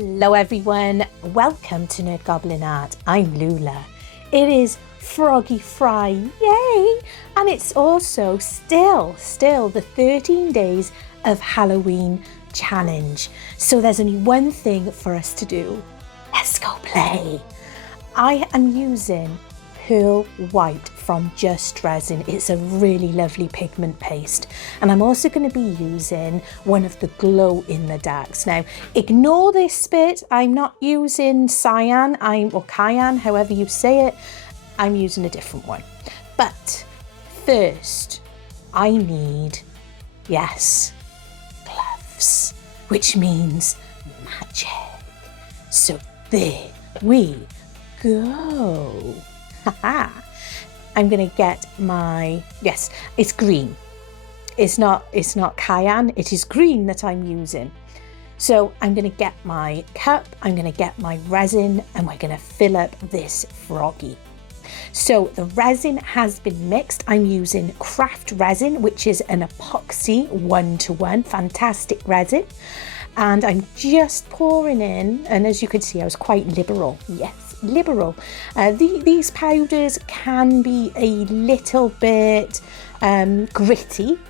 Hello everyone, welcome to Nerd Goblin Art. I'm Lula. It is Froggy Fry, yay! And it's also still the 13 days of Halloween challenge. So there's only one thing for us to do. Let's go play. I am using Pearl White from Just Resin. It's a really lovely pigment paste, and I'm also going to be using one of the glow in the darks. Now ignore this bit, I'm not using cyan, or cyan, however you say it. I'm using a different one. But first I need, yes, gloves, which means magic. So there we go. I'm gonna get my, yes, it's green. It's not cayenne, it is green that I'm using. So I'm gonna get my cup, I'm gonna get my resin, and we're gonna fill up this froggy. So the resin has been mixed. I'm using craft resin, which is an epoxy 1-to-1, fantastic resin. And I'm just pouring in, and as you can see, I was quite liberal, yes, liberal. These powders can be a little bit gritty.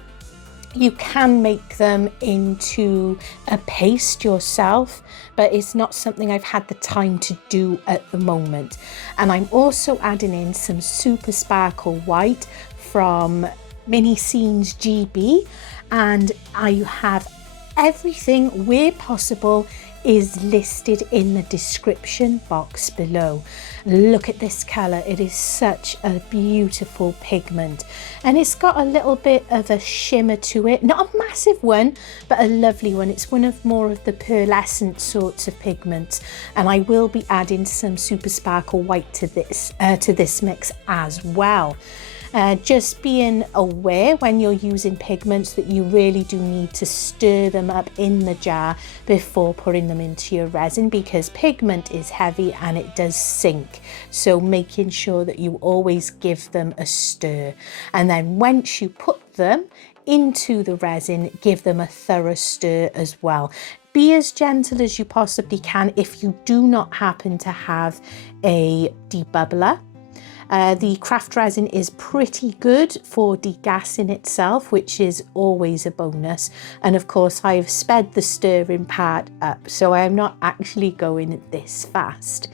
You can make them into a paste yourself, but it's not something I've had the time to do at the moment. And I'm also adding in some Super Sparkle White from Mini Scenes GB, and I have everything where possible is listed in the description box below. Look at this colour, it is such a beautiful pigment, and it's got a little bit of a shimmer to it, not a massive one but a lovely one. It's one of more of the pearlescent sorts of pigments, and I will be adding some Super Sparkle White to this mix as well. Just being aware when you're using pigments that you really do need to stir them up in the jar before putting them into your resin, because pigment is heavy and it does sink. So making sure that you always give them a stir, and then once you put them into the resin, give them a thorough stir as well. Be as gentle as you possibly can if you do not happen to have a debubbler. The craft resin is pretty good for degassing itself, which is always a bonus. And of course I've sped the stirring part up, so I am not actually going this fast.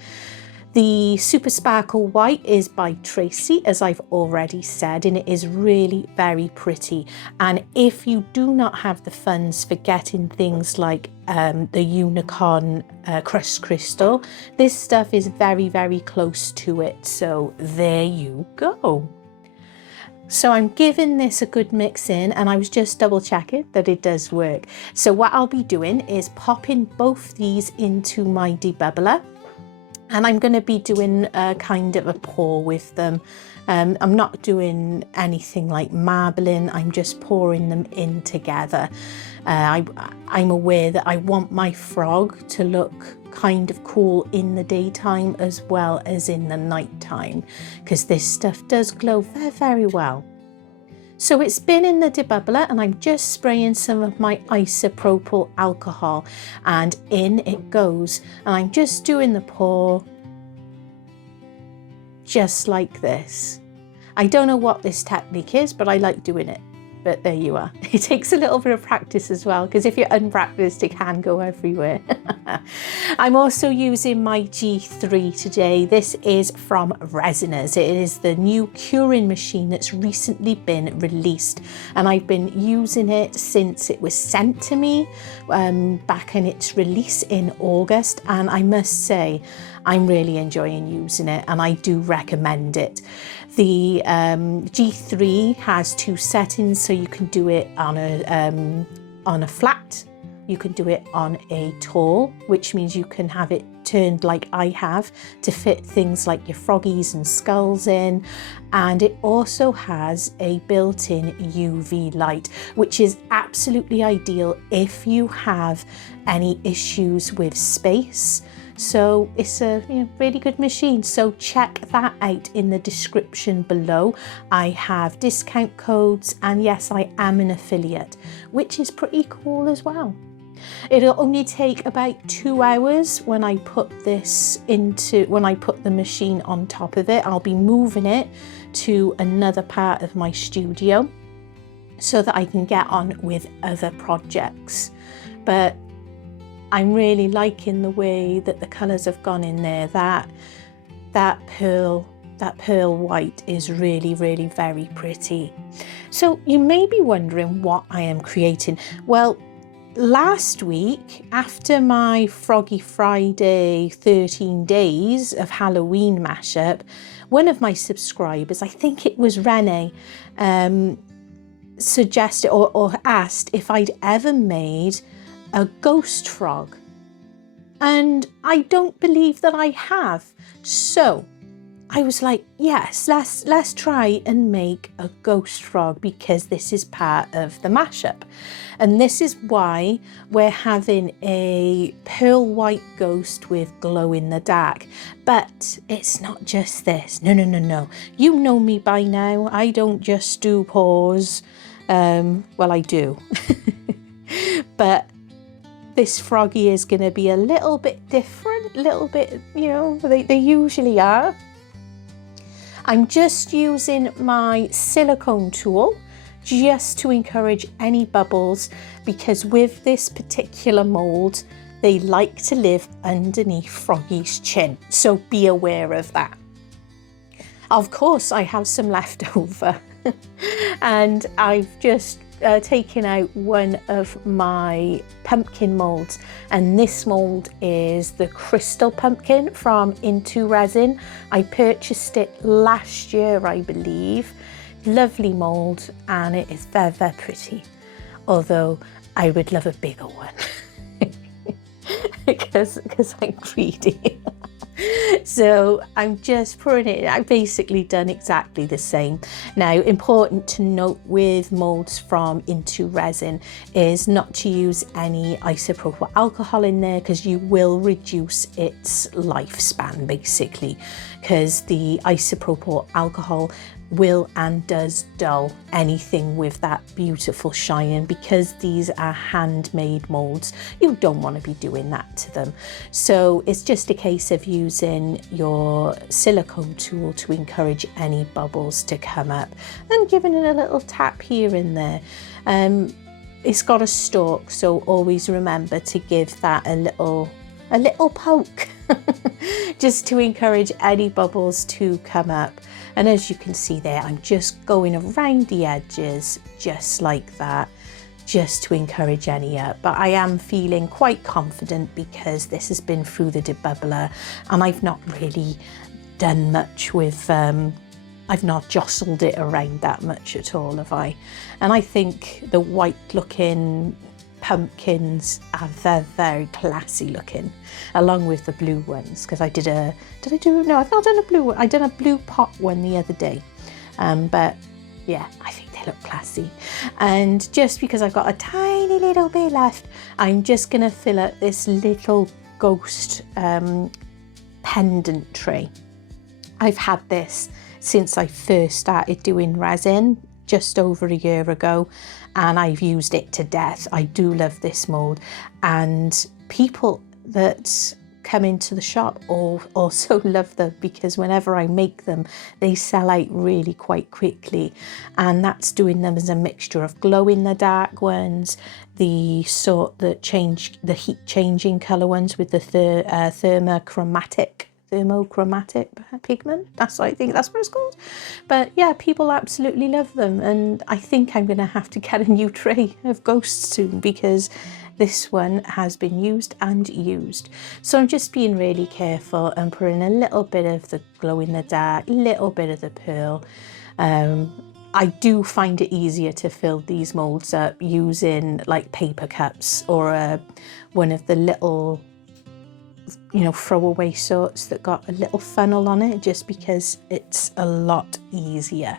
The Super Sparkle White is by Tracy, as I've already said, and it is really very pretty. And if you do not have the funds for getting things like the Unicorn Crust Crystal, this stuff is very close to it. So there you go. So I'm giving this a good mix in, and I was just double checking that it does work. So what I'll be doing is popping both these into my debubbler. And I'm going to be doing a kind of a pour with them. I'm not doing anything like marbling, I'm just pouring them in together. I'm aware that I want my frog to look kind of cool in the daytime as well as in the nighttime, because this stuff does glow very well. So it's been in the debubbler, and I'm just spraying some of my isopropyl alcohol, and in it goes. And I'm just doing the pour just like this. I don't know what this technique is, but I like doing it. But there you are. It takes a little bit of practice as well, because if you're unpracticed, it can go everywhere. I'm also using my G3 today. This is from Resiners. It is the new curing machine that's recently been released, and I've been using it since it was sent to me back in its release in August, and I must say I'm really enjoying using it, and I do recommend it. The G3 has 2 settings, so you can do it on a flat, you can do it on a tall, which means you can have it turned like I have to fit things like your froggies and skulls in, and it also has a built-in UV light, which is absolutely ideal if you have any issues with space. So it's a really good machine, so check that out in the description below. I have discount codes, and yes, I am an affiliate, which is pretty cool as well. It'll only take about 2 hours when I put the machine on top of it. I'll be moving it to another part of my studio so that I can get on with other projects. But I'm really liking the way that the colours have gone in there. That pearl white is really, really very pretty. So you may be wondering what I am creating. Well, last week, after my Froggy Friday 13 days of Halloween mashup, one of my subscribers, I think it was Renee, suggested or asked if I'd ever made a ghost frog. And I don't believe that I have. So I was like, yes, let's try and make a ghost frog, because this is part of the mashup. And this is why we're having a pearl white ghost with glow in the dark. But it's not just this. No. You know me by now. I don't just do paws. Well, I do. But this Froggy is going to be a little bit different, a little bit, you know, they usually are. I'm just using my silicone tool just to encourage any bubbles, because with this particular mould, they like to live underneath Froggy's chin. So be aware of that. Of course, I have some left over and I've just taken out one of my pumpkin moulds, and this mould is the crystal pumpkin from Into Resin. I purchased it last year, I believe. Lovely mould, and it is very, very pretty, although I would love a bigger one because I'm greedy. So I'm just pouring it. I've basically done exactly the same. Now, important to note with moulds from Into Resin is not to use any isopropyl alcohol in there, because you will reduce its lifespan basically, because the isopropyl alcohol will and does dull anything with that beautiful shine, and because these are handmade moulds, you don't want to be doing that to them. So it's just a case of using your silicone tool to encourage any bubbles to come up, and giving it a little tap here and there. It's got a stalk, so always remember to give that a little poke just to encourage any bubbles to come up. And as you can see there, I'm just going around the edges just like that, just to encourage any up. But I am feeling quite confident because this has been through the debubbler, and I've not really done much with, I've not jostled it around that much at all, have I? And I think the white looking pumpkins are very, very classy looking, along with the blue ones, because I've not done a blue one. I done a blue pot one the other day, but yeah, I think they look classy. And just because I've got a tiny little bit left, I'm just gonna fill up this little ghost pendant tray. I've had this since I first started doing resin just over a year ago, and I've used it to death. I do love this mould, and people that come into the shop also love them, because whenever I make them, they sell out really quite quickly. And that's doing them as a mixture of glow in the dark ones, the sort that change the heat changing colour ones with the thermochromatic pigment. I think that's what it's called. But yeah, people absolutely love them, and I think I'm gonna have to get a new tray of ghosts soon, because this one has been used and used. So I'm just being really careful and putting a little bit of the glow in the dark, a little bit of the pearl. I do find it easier to fill these moulds up using like paper cups, or one of the little, you know, throwaway sorts that got a little funnel on it, just because it's a lot easier.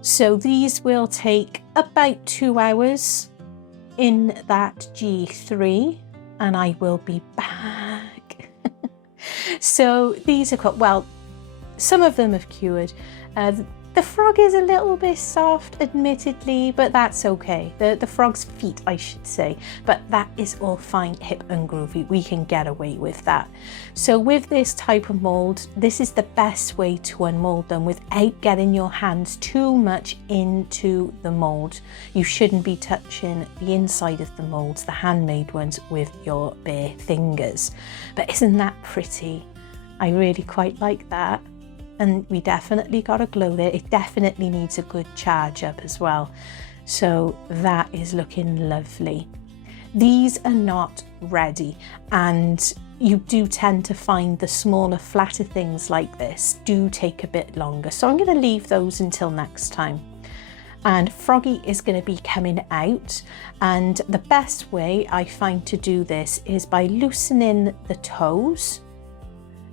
So these will take about 2 hours in that G3, and I will be back. So these are, well, some of them have cured. The frog is a little bit soft, admittedly, but that's okay. The frog's feet, I should say, but that is all fine, hip and groovy. We can get away with that. So with this type of mould, this is the best way to unmould them without getting your hands too much into the mould. You shouldn't be touching the inside of the moulds, the handmade ones, with your bare fingers. But isn't that pretty? I really quite like that. And we definitely got a glow there. It definitely needs a good charge up as well. So that is looking lovely. These are not ready, and you do tend to find the smaller, flatter things like this do take a bit longer. So I'm going to leave those until next time. And Froggy is going to be coming out, and the best way I find to do this is by loosening the toes,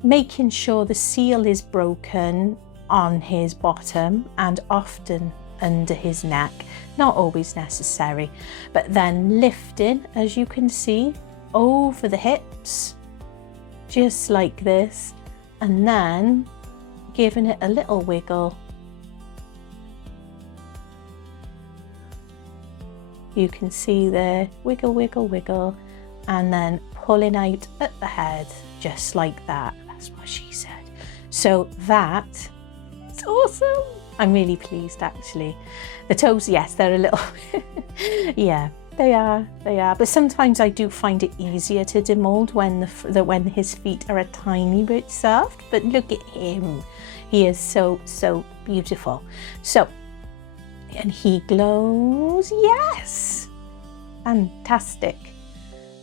making sure the seal is broken on his bottom and often under his neck, not always necessary, but then lifting, as you can see, over the hips, just like this, and then giving it a little wiggle. You can see there, wiggle, wiggle, wiggle, and then pulling out at the head, just like that. That's what she said. So that is awesome. I'm really pleased, actually. The toes, yes, they're a little yeah, they are. But sometimes I do find it easier to demold when his feet are a tiny bit soft. But look at him. He is so beautiful. So, and he glows. Yes, fantastic.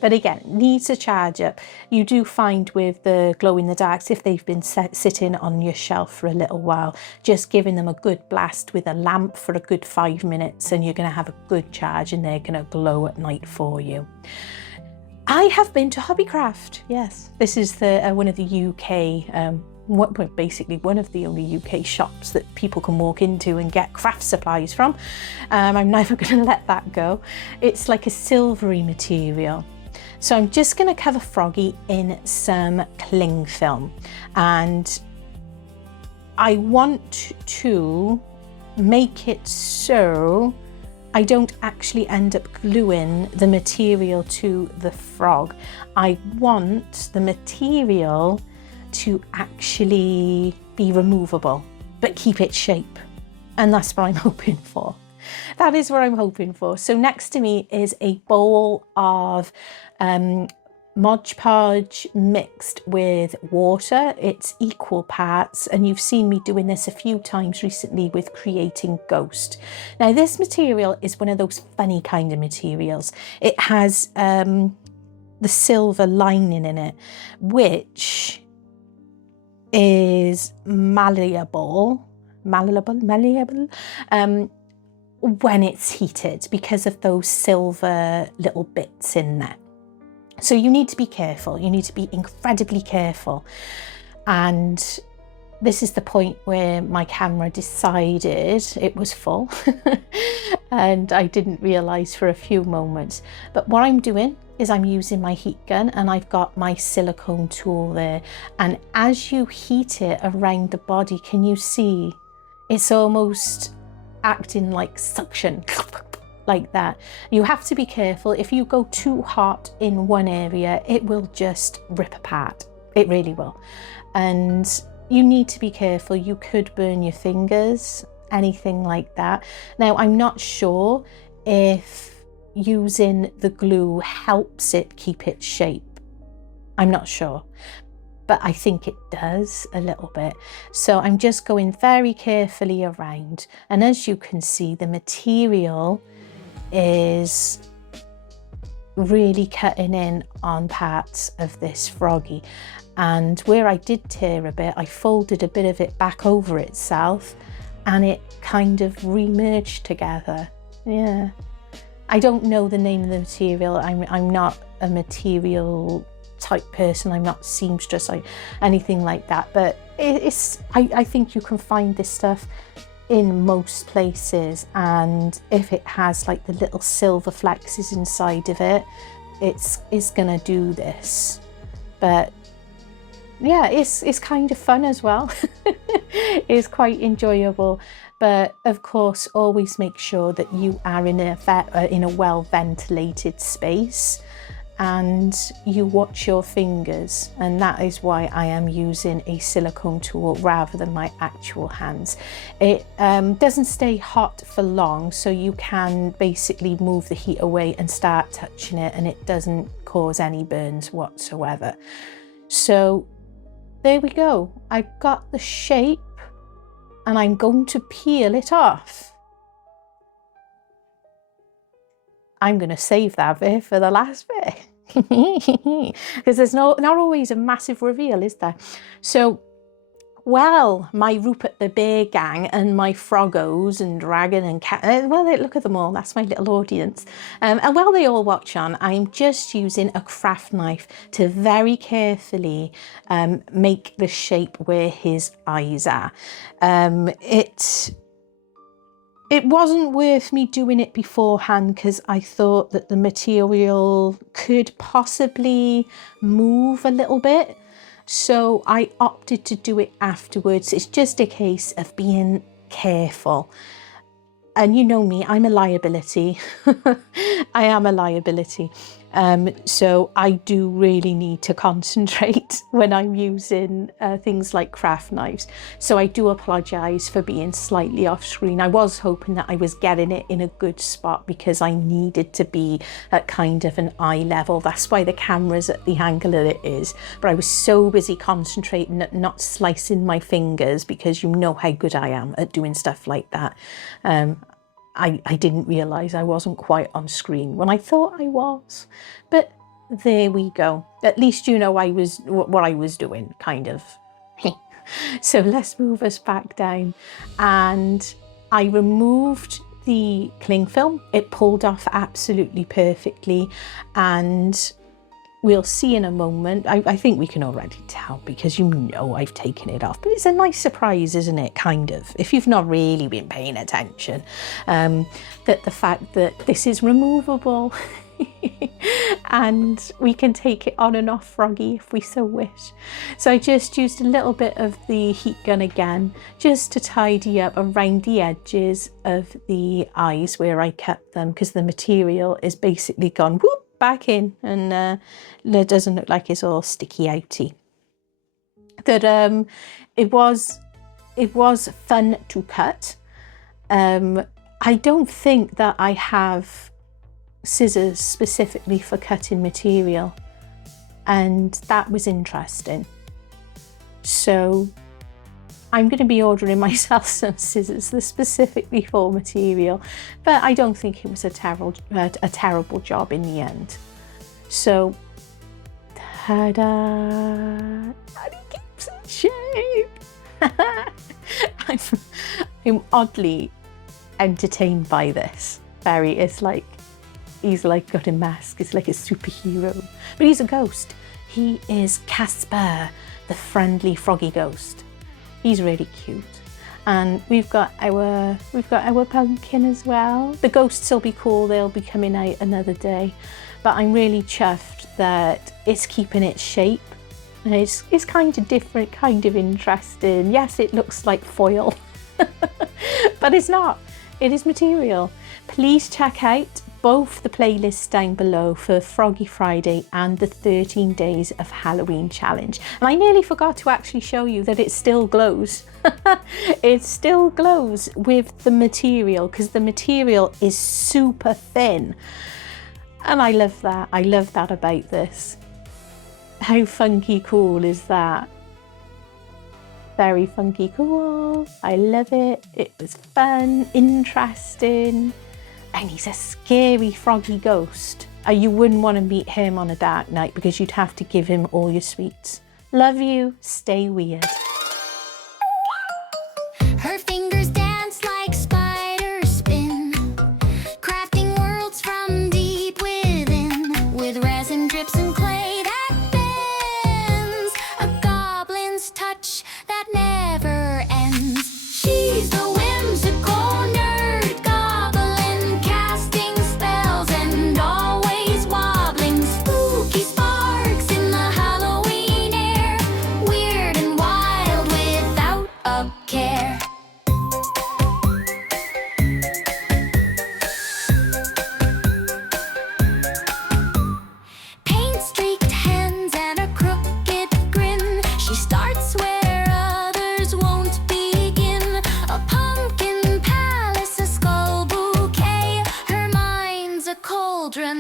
But again, needs a charge up. You do find with the glow in the darks, if they've been sitting on your shelf for a little while, just giving them a good blast with a lamp for a good 5 minutes, and you're going to have a good charge, and they're going to glow at night for you. I have been to Hobbycraft. Yes, this is one of the UK, basically one of the only UK shops that people can walk into and get craft supplies from. I'm never going to let that go. It's like a silvery material. So I'm just going to cover Froggy in some cling film, and I want to make it so I don't actually end up gluing the material to the frog. I want the material to actually be removable, but keep its shape. And that's what I'm hoping for. That is what I'm hoping for. So next to me is a bowl of Mod Podge mixed with water. It's equal parts, and you've seen me doing this a few times recently with creating Ghost. Now this material is one of those funny kind of materials. It has the silver lining in it, which is malleable when it's heated, because of those silver little bits in there. So you need to be careful. You need to be incredibly careful. And this is the point where my camera decided it was full and I didn't realize for a few moments. But what I'm doing is I'm using my heat gun, and I've got my silicone tool there. And as you heat it around the body, can you see it's almost acting like suction, like that. You have to be careful. If you go too hot in one area, it will just rip apart. It really will. And you need to be careful. You could burn your fingers, anything like that. Now, I'm not sure if using the glue helps it keep its shape. I'm not sure, but I think it does a little bit. So I'm just going very carefully around, and as you can see, the material is really cutting in on parts of this Froggy, and where I did tear a bit, I folded a bit of it back over itself, and it kind of re-merged together. Yeah, I don't know the name of the material. I'm not a material type person. I'm not seamstress or anything like that, but I think you can find this stuff in most places, and if it has like the little silver flexes inside of it, it's gonna do this. But yeah, it's kind of fun as well. It's quite enjoyable. But of course, always make sure that you are in a well ventilated space, and you watch your fingers, and that is why I am using a silicone tool rather than my actual hands. It doesn't stay hot for long, so you can basically move the heat away and start touching it, and it doesn't cause any burns whatsoever. So there we go. I've got the shape, and I'm going to peel it off. I'm going to save that bit for the last bit, because there's not always a massive reveal, is there? So, well, my Rupert the Bear gang and my Froggos and Dragon and Cat, well, look at them all, that's my little audience. And while they all watch on, I'm just using a craft knife to very carefully make the shape where his eyes are. It wasn't worth me doing it beforehand because I thought that the material could possibly move a little bit. So I opted to do it afterwards. It's just a case of being careful. And you know me, I'm a liability. I am a liability. So I do really need to concentrate when I'm using things like craft knives. So I do apologise for being slightly off screen. I was hoping that I was getting it in a good spot because I needed to be at kind of an eye level. That's why the camera's at the angle that it is. But I was so busy concentrating at not slicing my fingers, because you know how good I am at doing stuff like that. I didn't realise I wasn't quite on screen when I thought I was. But there we go. At least you know what I was doing, kind of. So let's move us back down. And I removed the cling film. It pulled off absolutely perfectly. And we'll see in a moment. I think we can already tell because you know I've taken it off. But it's a nice surprise, isn't it? Kind of. If you've not really been paying attention. That the fact that this is removable. And we can take it on and off Froggy if we so wish. So I just used a little bit of the heat gun again, just to tidy up around the edges of the eyes where I cut them, because the material is basically gone whoop back in, and it doesn't look like it's all sticky outy. That it was fun to cut. I don't think that I have scissors specifically for cutting material, and that was interesting. So I'm going to be ordering myself some scissors that specifically for material, but I don't think it was a terrible job in the end. So, ta-da! And he keeps in shape. I'm oddly entertained by this. It's like he's like got a mask. It's like a superhero, but he's a ghost. He is Casper, the friendly froggy ghost. He's really cute. And we've got our pumpkin as well. The ghosts will be cool, they'll be coming out another day. But I'm really chuffed that it's keeping its shape. And it's kind of different, kind of interesting. Yes, it looks like foil, but it's not. It is material. Please check out both the playlists down below for Froggy Friday and the 13 days of Halloween challenge. And I nearly forgot to actually show you that it still glows. It still glows with the material, because the material is super thin. And I love that. I love that about this. How funky cool is that? Very funky cool. I love it. It was fun, interesting. And he's a scary froggy ghost. You wouldn't want to meet him on a dark night because you'd have to give him all your sweets. Love you, stay weird. Her fingers dance like spiders spin, crafting worlds from deep within, with resin drips and clay that bends, a goblin's touch that never ends. She's the whimsical nerd goblin, casting spells and always wobbling. Spooky sparks in the Halloween air. We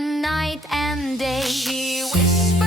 night and day. She whispers